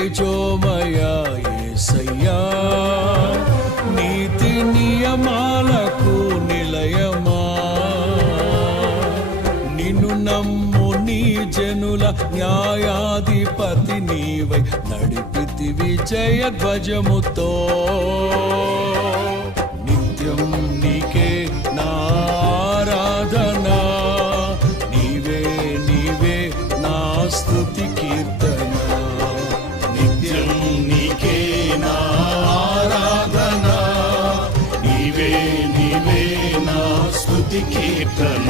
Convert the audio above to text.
తేజోమయ యేసయ్యా, నీతి నియమాలకు నిలయమా, నిన్ను నమ్ము నీ జనుల న్యాయాధిపతి నీవై నడిపితివి జయ ధ్వజముతో. నిత్యం నీకే నా ఆరాధన, నీవే నీవే నా స్తుతి కీర్తన. నిత్యం నీకే నా ఆరాధన, నీవే నీవే నా స్తుతి కీర్తన.